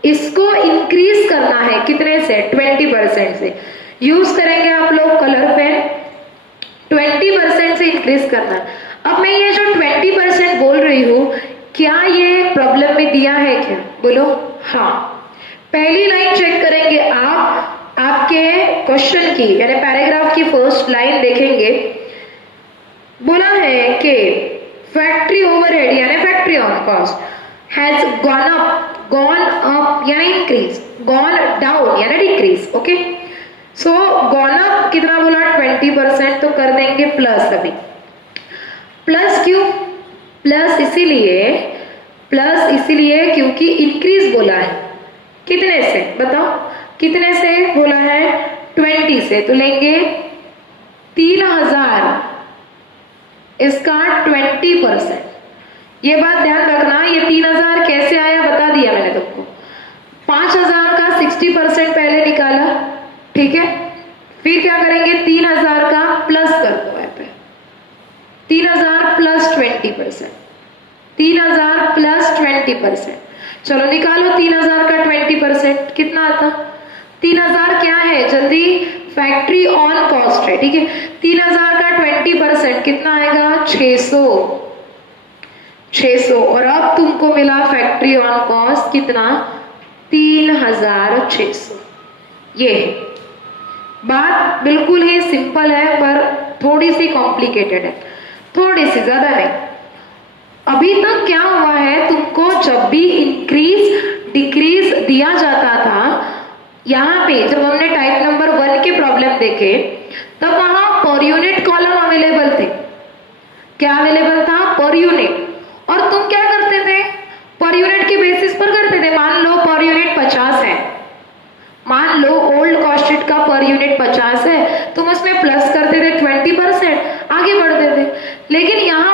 इसको इंक्रीज करना है कितने से, 20% से। यूज करेंगे आप लोग कलर पेन, 20% से इंक्रीज करना है। अब मैं ये जो 20% बोल रही हूं, क्या ये प्रॉब्लम में दिया है क्या, बोलो हाँ। पहली लाइन चेक करेंगे आप, आपके क्वेश्चन की यानी पैराग्राफ की फर्स्ट लाइन देखेंगे, बोला है कि फैक्ट्री ओवरहेड यानी factory on cost has gone up यानी इंक्रीज, गॉन डाउन यानी डिक्रीज, ओके। सो गॉन अप कितना बोला, 20%, तो कर देंगे प्लस। अभी प्लस क्यों? प्लस इसीलिए क्योंकि इंक्रीज बोला है। कितने से बताओ, कितने से बोला है? 20 से। तो लेंगे 3000, इसका 20%। ये बात ध्यान रखना, ये 3000 कैसे आया बता दिया मैंने तुमको। 5000 का 60% पहले निकाला, ठीक है। फिर क्या करेंगे? 3000 का प्लस कर दो यहाँ पे, 3000 प्लस 20%, 3000 प्लस 20%। चलो निकालो 3000 का 20% कितना आता? 3000 क्या है? जल्दी, फैक्ट्री ऑन कॉस्ट है, ठीक है। 3000 का 20% कितना आएगा? 600। और अब तुमको मिला फैक्ट्री ऑन कॉस्ट कितना? 3600। ये बात बिल्कुल ही सिंपल है पर थोड़ी सी कॉम्प्लिकेटेड है, थोड़ी सी, ज्यादा नहीं। अभी तक क्या हुआ है, तुमको जब भी इंक्रीज डिक्रीज दिया जाता था, यहाँ पे जब हमने टाइप नंबर 1 के प्रॉब्लम देखे तब वहां पर यूनिट कॉलम अवेलेबल थे। क्या अवेलेबल था? Per unit. और तुम क्या करते थे? पर यूनिट के बेसिस पर करते थे। मान लो पर यूनिट 50 है, मान लो ओल्ड कॉस्ट शीट का पर यूनिट 50 है, तुम उसमें प्लस करते थे 20%, आगे बढ़ते थे। लेकिन यहाँ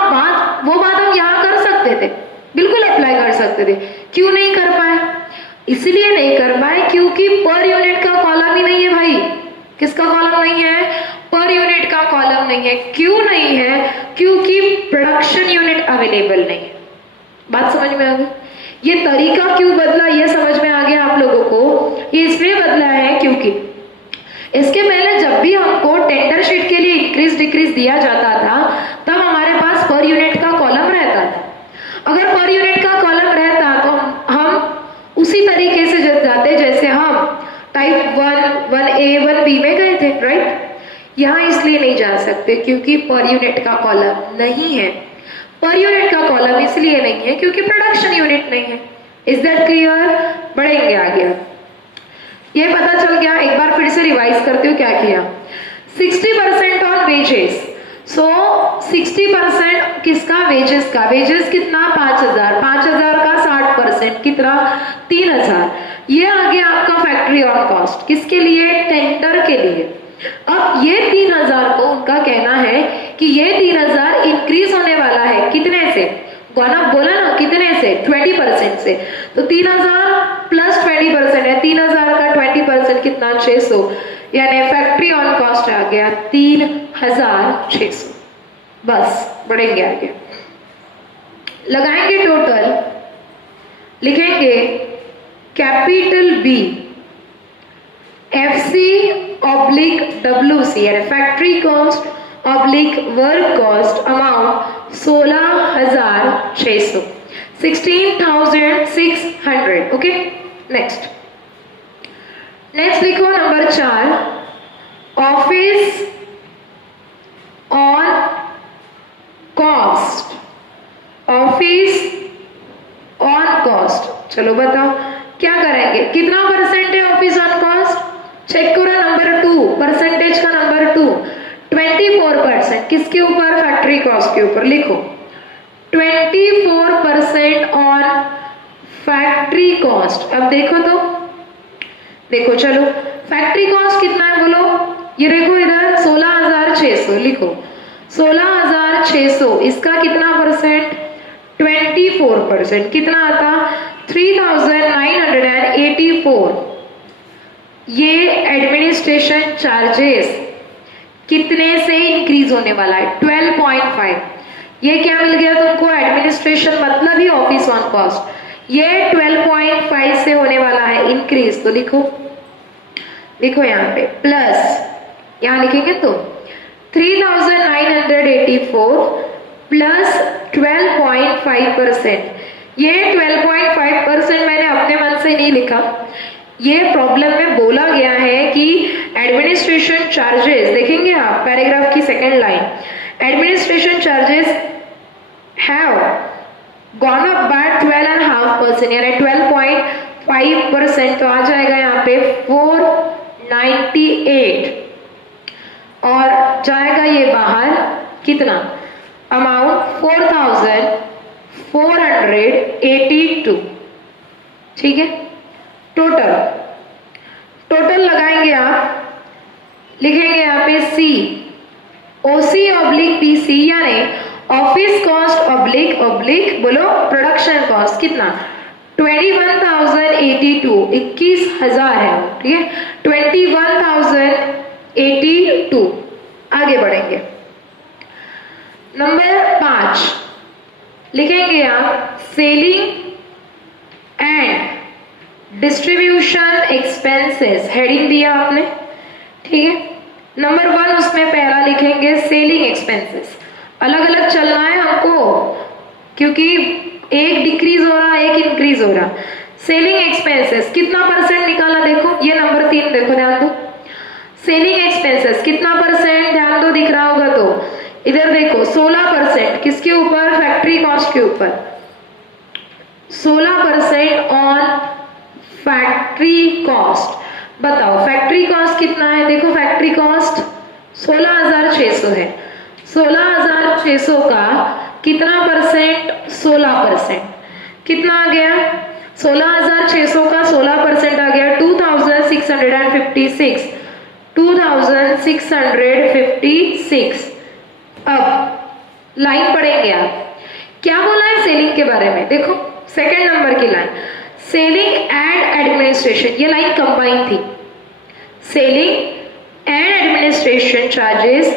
वो बात हम यहाँ कर सकते थे, बिल्कुल अप्लाई कर सकते थे। क्यों नहीं कर पाए? इसलिए नहीं कर पाए क्योंकि पर यूनिट का कॉलम ही नहीं है भाई। किसका कॉलम नहीं है? पर यूनिट का कॉलम नहीं है। क्यों नहीं है? क्योंकि प्रोडक्शन यूनिट अवेलेबल नहीं है। बात समझ में आ गई? ये तरीका क्यों बदला ये समझ में आ गया आप लोगों को? ये इसलिए बदला है क्योंकि इसके पहले जब भी हमको टेंडर शीट के लिए इंक्रीज डिक्रीज दिया जाता था तब हमारे पास पर यूनिट का कॉलम रहता था। अगर पर यूनिट का कॉलम रहता तो हम उसी तरीके से जाते जैसे हम टाइप 1A 1B में गए थे, राइट। यहाँ इसलिए नहीं जा सकते क्योंकि पर यूनिट का कॉलम नहीं है। पर यूनिट का कॉलम इसलिए नहीं है क्योंकि प्रोडक्शन यूनिट नहीं है। Is that clear? बढ़ेंगे आगे। ये पता चल गया। एक बार फिर से रिवाइज करती हूँ क्या किया। 60% ऑन वेजेस। सो 60% किसका? वेजेस का। वेजेस कितना? 5000। 5000 का 60% कितना? 3000। ये आ गया आपका फैक्ट्री ऑन कॉस्ट। किसके लिए? टेंडर के लिए। अब ये 3000 को उनका कहना है कि ये 3000 इंक्रीज होने वाला है। कितने से? गौना बोला ना, कितने से? 20% से। तो 3000 प्लस 20% है। 3000 का 20% कितना? 600। यानी फैक्ट्री ऑन कॉस्ट आ गया 3600। बस बढ़ेंगे आगे, लगाएंगे टोटल, लिखेंगे कैपिटल B FC/WC यानी factory cost oblique work cost amount 16600, 16600। Okay, next लिखो number 4, office on cost. Office on cost, चलो बताओ क्या करेंगे? कितना परसेंट है ऑफिस ऑन कॉस्ट? चेक करो नंबर 2, परसेंटेज का नंबर 2, 24%। किसके ऊपर? फैक्ट्री कॉस्ट के ऊपर। लिखो 24% ऑन फैक्ट्री कॉस्ट। अब देखो तो, देखो चलो फैक्ट्री कॉस्ट कितना है बोलो? ये देखो इधर 16600। लिखो 16600, इसका कितना परसेंट? 24%। कितना आता? 3984। ये एडमिनिस्ट्रेशन चार्जेस कितने से इंक्रीज होने वाला है? 12.5। ये क्या मिल गया तुमको? एडमिनिस्ट्रेशन मतलब ही ऑफिस ऑन कॉस्ट। ये 12.5 से होने वाला है इंक्रीज। तो लिखो यहाँ पे प्लस, यहाँ लिखेंगे तो 3984 प्लस 12.5%। ये 12.5% मैंने अपने मन से नहीं लिखा, ये प्रॉब्लम में बोला गया है कि एडमिनिस्ट्रेशन चार्जेस, देखेंगे आप पैराग्राफ की second line, administration charges have gone up by 12.5%, यानी 12.5%। तो आ जाएगा यहाँ पे 498 और जाएगा ये बाहर कितना? अमाउंट 4482, ठीक है। टोटल लगाएंगे आप, लिखेंगे यहाँ पे सी, ओसी ऑब्लिक पीसी, यानी ऑफिस कॉस्ट ऑब्लिक बोलो प्रोडक्शन कॉस्ट, कितना 21,082, 21,000 है, ठीक है, 21,082। आगे बढ़ेंगे, नंबर 5 लिखेंगे आप selling and distribution expenses, heading दिया आपने, ठीक है। नंबर 1 उसमें पहला लिखेंगे सेलिंग एक्सपेंसेस, अलग अलग चलना है हमको क्योंकि एक डिक्रीज हो रहा एक इंक्रीज हो रहा। सेलिंग एक्सपेंसेस कितना परसेंट निकाला, देखो ये नंबर 3 देखो, ध्यान दो, सेलिंग एक्सपेंसेस कितना परसेंट, ध्यान दो, दिख रहा होगा तो इधर देखो 16%, किसके ऊपर, फैक्ट्री कॉस्ट के ऊपर, 16% ऑन फैक्ट्री कॉस्ट। बताओ फैक्ट्री कॉस्ट कितना है, देखो फैक्ट्री कॉस्ट 16,600 है, 16,600 का कितना परसेंट, 16%, कितना आ गया, 16,600 का 16% आ गया 2,656, 2,656। अब लाइन पढ़ेंगे आप, क्या बोला है सेलिंग के बारे में, देखो सेकंड नंबर की लाइन, सेलिंग एंड एडमिनिस्ट्रेशन, ये लाइन कंबाइन थी, selling and administration charges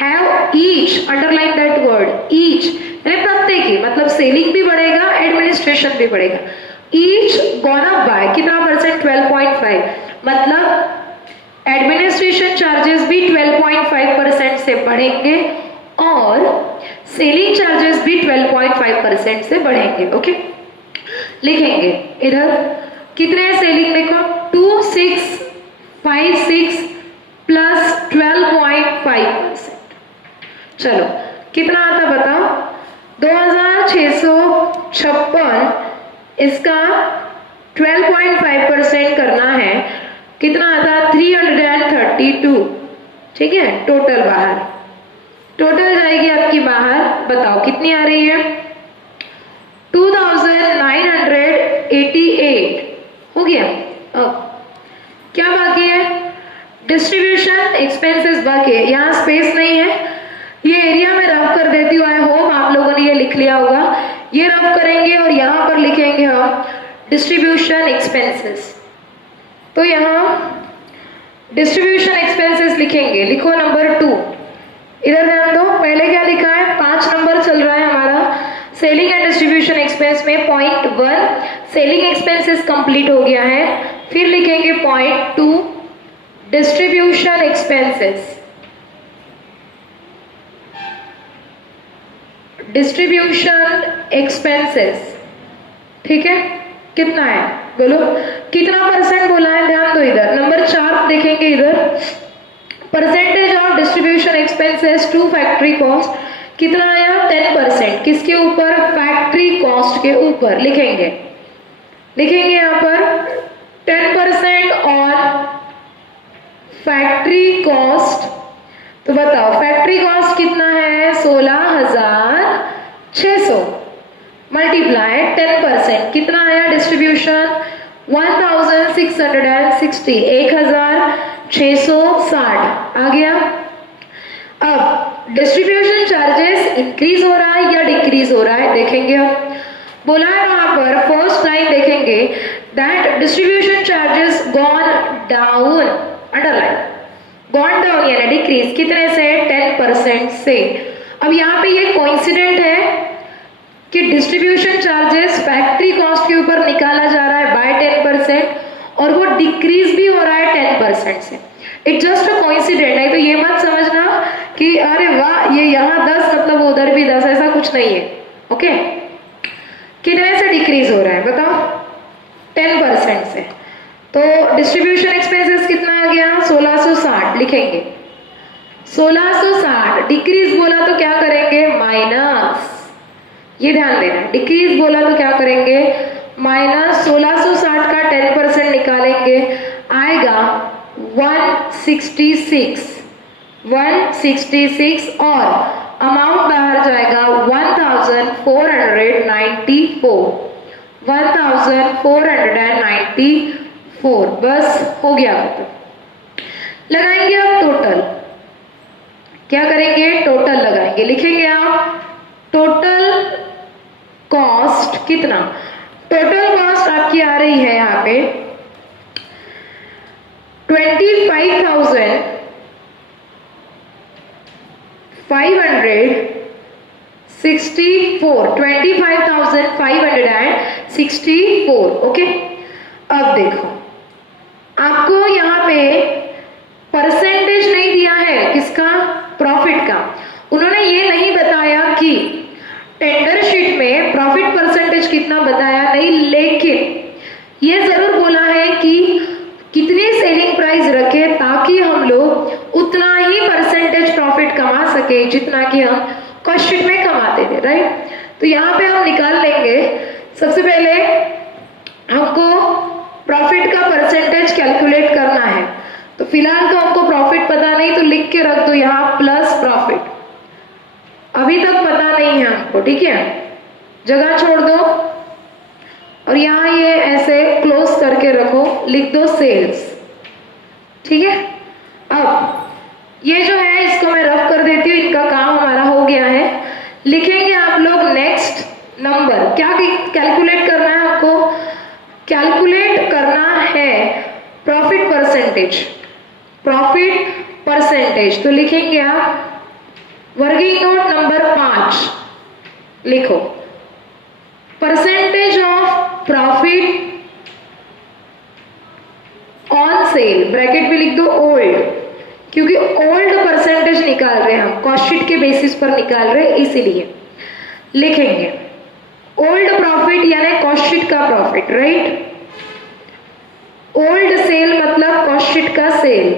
have each, underline that word each, यानी प्रत्येक ही, मतलब सेलिंग भी बढ़ेगा एडमिनिस्ट्रेशन भी बढ़ेगा, ईच गॉन अप बाय कितना परसेंट, 12.5, मतलब एडमिनिस्ट्रेशन चार्जेस भी 12.5% से बढ़ेंगे और सेलिंग चार्जेस भी 12.5% से बढ़ेंगे। ओके, लिखेंगे इधर कितने सेलिंग, देखो 2656 प्लस 12.5%, चलो कितना आता बताओ, 2,656, इसका 12.5% करना है, कितना आता 332, ठीक है। टोटल बाहर, टोटल जाएगी आपकी बाहर, बताओ कितनी आ रही है, 2,988 हो गया। अब क्या बाकी है, डिस्ट्रीब्यूशन एक्सपेंसेस बाकी है, यहाँ स्पेस नहीं है, ये एरिया में रफ कर देती हूँ, आई होप आप लोगों ने ये लिख लिया होगा, ये रफ करेंगे और यहाँ पर लिखेंगे हम डिस्ट्रीब्यूशन एक्सपेंसेस। तो यहाँ डिस्ट्रीब्यूशन एक्सपेंसेस लिखेंगे, लिखो नंबर 2, इधर ध्यान दो, पहले क्या लिखा है, 5 नंबर चल रहा है हमारा सेलिंग एंड डिस्ट्रीब्यूशन एक्सपेंस में, पॉइंट 1 सेलिंग एक्सपेंसेस कंप्लीट हो गया है, फिर लिखेंगे point 2 distribution expenses, distribution expenses, ठीक है, कितना है बोलो, कितना परसेंट बोला है, ध्यान दो इधर, नंबर 4 देखेंगे इधर, percentage of distribution expenses to factory cost, कितना आया 10%, किसके ऊपर, फैक्ट्री कॉस्ट के ऊपर, लिखेंगे यहाँ पर 10% ऑन फैक्ट्री कॉस्ट। तो बताओ फैक्ट्री कॉस्ट कितना है, 16,600 मल्टीप्लाई 10%, कितना आया डिस्ट्रीब्यूशन, 1,660, 1,660 आ गया। अब डिस्ट्रीब्यूशन चार्जेस इंक्रीज हो रहा है या डिक्रीज हो रहा है, देखेंगे हम, बोला है वहां पर फर्स्ट लाइन देखेंगे that distribution charges gone down, underline gone down यानी डिक्रीज, कितने से, 10% से। अब यहाँ पे ये कोइंसिडेंट है कि डिस्ट्रीब्यूशन चार्जेस फैक्ट्री कॉस्ट के ऊपर निकाला जा रहा है बाय 10% और वो डिक्रीज भी हो रहा है 10% से। इट जस्ट अ कोइंसिडेंट है, तो ये मत समझना कि अरे वाह ये यहाँ 10 मतलब उधर भी 10, ऐसा कुछ नहीं है। ओके, कितने से डिक्रीज हो रहा है बताओ, 10% से। तो डिस्ट्रीब्यूशन एक्सपेंसेस कितना आ गया, 1660 लिखेंगे, 1660 डिक्रीज बोला तो क्या करेंगे, माइनस, ये ध्यान देना, डिक्रीज बोला तो क्या करेंगे, माइनस 1660 का 10% निकालेंगे, आएगा 166 और अमाउंट बाहर जाएगा 1494, बस हो गया खत्म। लगाएंगे आप टोटल, क्या करेंगे, टोटल लगाएंगे, लिखेंगे आप टोटल कॉस्ट कितना, टोटल कॉस्ट आपकी आ रही है यहाँ पे 25,564, ओके। अब देखो आपको यहाँ पे परसेंटेज नहीं दिया है, किसका, प्रॉफिट का। उन्होंने ये नहीं बताया कि टेंडर शीट में प्रॉफिट परसेंटेज कितना बताया नहीं, लेकिन ये जरूर बोला है कि कितनी सेलिंग प्राइस रखे ताकि हम लोग उतना ही परसेंटेज प्रॉफिट कमा सके जितना कि हम कॉस्ट शीट में कमाते थे, राइट। तो यहाँ पे हम निकाल लेंगे, सबसे पहले हमको प्रॉफिट का परसेंटेज कैलकुलेट करना है। तो फिलहाल तो हमको प्रॉफिट पता नहीं, तो लिख के रख दो यहाँ प्लस प्रॉफिट, अभी तक पता नहीं है हमको, ठीक है, जगह छोड़ दो और यहाँ ये ऐसे क्लोज करके रखो, लिख दो सेल्स, ठीक है। अब ये जो है इसको मैं रफ कर देती हूँ, इनका काम हमारा हो गया है। लिखेंगे आप लोग नेक्स्ट नंबर, क्या कैलकुलेट करना है आपको, कैलकुलेट करना है प्रॉफिट परसेंटेज, प्रॉफिट परसेंटेज। तो लिखेंगे आप वर्किंग नोट नंबर 5, लिखो percentage of profit on sale, bracket में लिख दो ओल्ड, क्योंकि ओल्ड परसेंटेज निकाल रहे हैं हम, कॉस्ट शीट के बेसिस पर निकाल रहे हैं, इसीलिए लिखेंगे ओल्ड प्रॉफिट यानी कॉस्ट शीट का प्रॉफिट, राइट। ओल्ड सेल मतलब कॉस्ट शीट का सेल,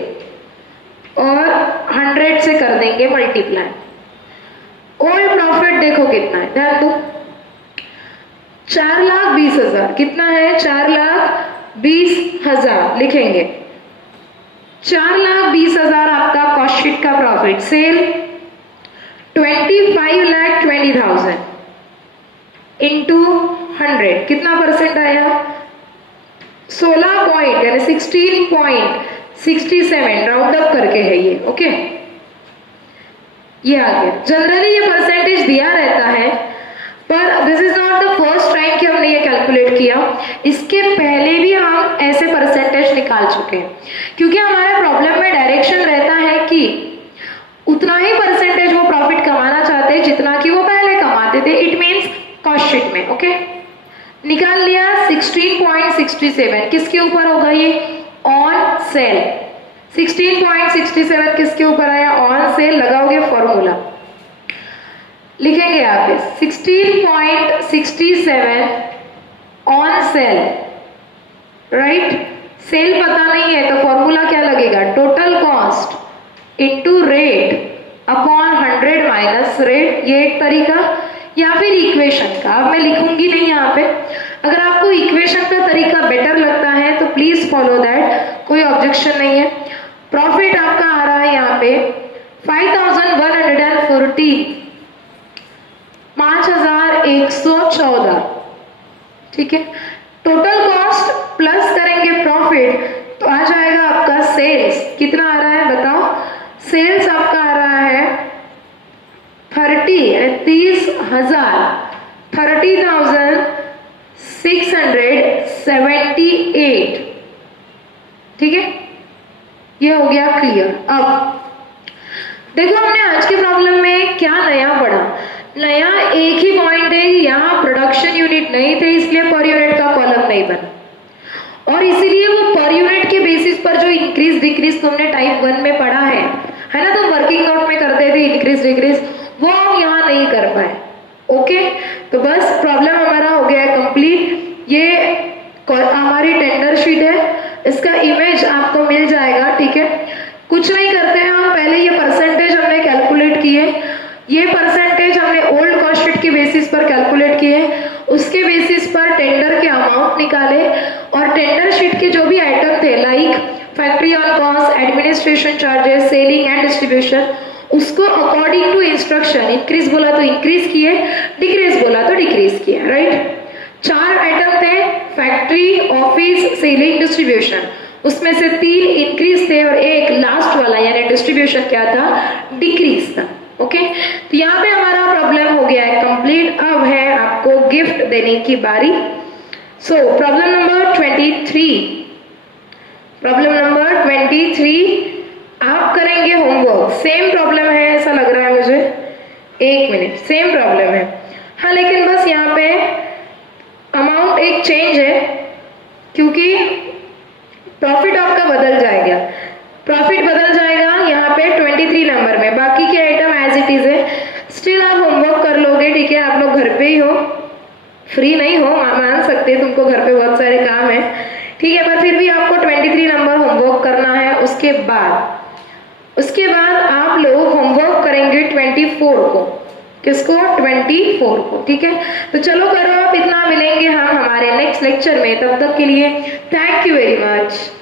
और 100 से कर देंगे मल्टीप्लाई। ओल्ड प्रॉफिट देखो कितना है, ध्यान दो, 4,20,000, कितना है, 4,20,000, लिखेंगे 4,20,000 आपका कॉस्ट शीट का प्रॉफिट। सेल 25,20,000 इंटू 100, कितना परसेंट आया, 16 पॉइंट यानी 16.67, राउंड अप करके है ये, ओके। ये आ गया। जनरली ये परसेंटेज दिया रहता है, पर this is not the first time कि हमने ये कैलकुलेट किया, इसके पहले भी हम ऐसे परसेंटेज निकाल चुके हैं, क्योंकि हमारे प्रॉब्लम में डायरेक्शन रहता है कि उतना ही परसेंटेज वो प्रॉफिट कमाना चाहते हैं जितना कि वो पहले कमाते थे, इट मीन्स कॉस्ट शीट में, ओके। निकाल लिया 16.67, किसके ऊपर होगा ये, ऑन सेल। 16.67 किसके ऊपर आया, ऑन सेल, लगाओगे फॉर्मूला, लिखेंगे आप 16.67 ऑन सेल, राइट। सेल पता नहीं है तो फॉर्मूला क्या लगेगा, total cost into rate upon 100 minus rate, ये एक तरीका, या फिर इक्वेशन का। अब मैं लिखूंगी नहीं यहाँ पे, अगर आपको इक्वेशन का तरीका बेटर लगता है तो प्लीज फॉलो दैट, कोई ऑब्जेक्शन नहीं है। प्रॉफिट आपका आ रहा है यहाँ पे 5,114, 5,114, ठीक है। टोटल कॉस्ट प्लस करेंगे प्रॉफिट तो आ जाएगा आपका सेल्स, कितना आ रहा है बताओ, सेल्स आपका आ रहा है 30,678, ठीक है। ये हो गया क्लियर। अब देखो हमने आज के प्रॉब्लम में क्या नया पढ़ा, नया एक ही पॉइंट है, यहाँ प्रोडक्शन यूनिट नहीं थे इसलिए पर यूनिट का कॉलम नहीं बना, और इसीलिए वो पर यूनिट के बेसिस पर जो इंक्रीज डिक्रीज तुमने टाइप 1 में पढ़ा है ना, तो वर्किंग नोट में करते थे इंक्रीज डिक्रीज, वो हम यहाँ नहीं कर पाए, ओके। तो बस प्रॉब्लम हमारा हो गया है कंप्लीट। ये हमारी टेंडर शीट है, इसका इमेज आपको मिल जाएगा, ठीक है। कुछ नहीं करते हैं हम, पहले ये परसेंटेज हमने कैलकुलेट किए, ये परसेंटेज हमने ओल्ड कॉस्ट शीट के बेसिस पर कैलकुलेट किए, उसके बेसिस पर टेंडर के अमाउंट निकाले, और टेंडर शीट के जो भी आइटम थे like factory on cost, administration charges, selling and distribution, उसको अकॉर्डिंग टू इंस्ट्रक्शन, इंक्रीज बोला तो इंक्रीज किए, डिक्रीज बोला तो डिक्रीज किए, राइट। 4 आइटम थे, फैक्ट्री, ऑफिस, सेलिंग, डिस्ट्रीब्यूशन, उसमें से 3 इंक्रीज थे और एक लास्ट वाला यानी डिस्ट्रीब्यूशन क्या था, डिक्रीज था। ओके, तो यहाँ पे हमारा प्रॉब्लम हो गया है कंप्लीट। अब है आपको गिफ्ट देने की बारी। So problem number 23, problem number 23 आप करेंगे होमवर्क। सेम प्रॉब्लम है ऐसा लग रहा है मुझे, 1 मिनट, सेम प्रॉब्लम है हाँ, लेकिन बस यहाँ पे अमाउंट एक चेंज है क्योंकि प्रॉफिट आपका बदल जाएगा, प्रॉफिट बदल जाएगा यहाँ पे 23 नंबर में, बाकी के आइटम एज इट इज है। स्टिल आप होमवर्क कर लोगे, ठीक है, आप लोग घर पे ही हो, फ्री नहीं हो, मान सकते हैं, तुमको घर पे बहुत सारे काम है, ठीक है, पर फिर भी आपको 23 नंबर होमवर्क करना है। उसके बाद आप लोग होमवर्क करेंगे 24 को, किसको, 24 को, ठीक है। तो चलो करो आप, इतना मिलेंगे हम हमारे नेक्स्ट लेक्चर में, तब तक के लिए थैंक यू वेरी मच।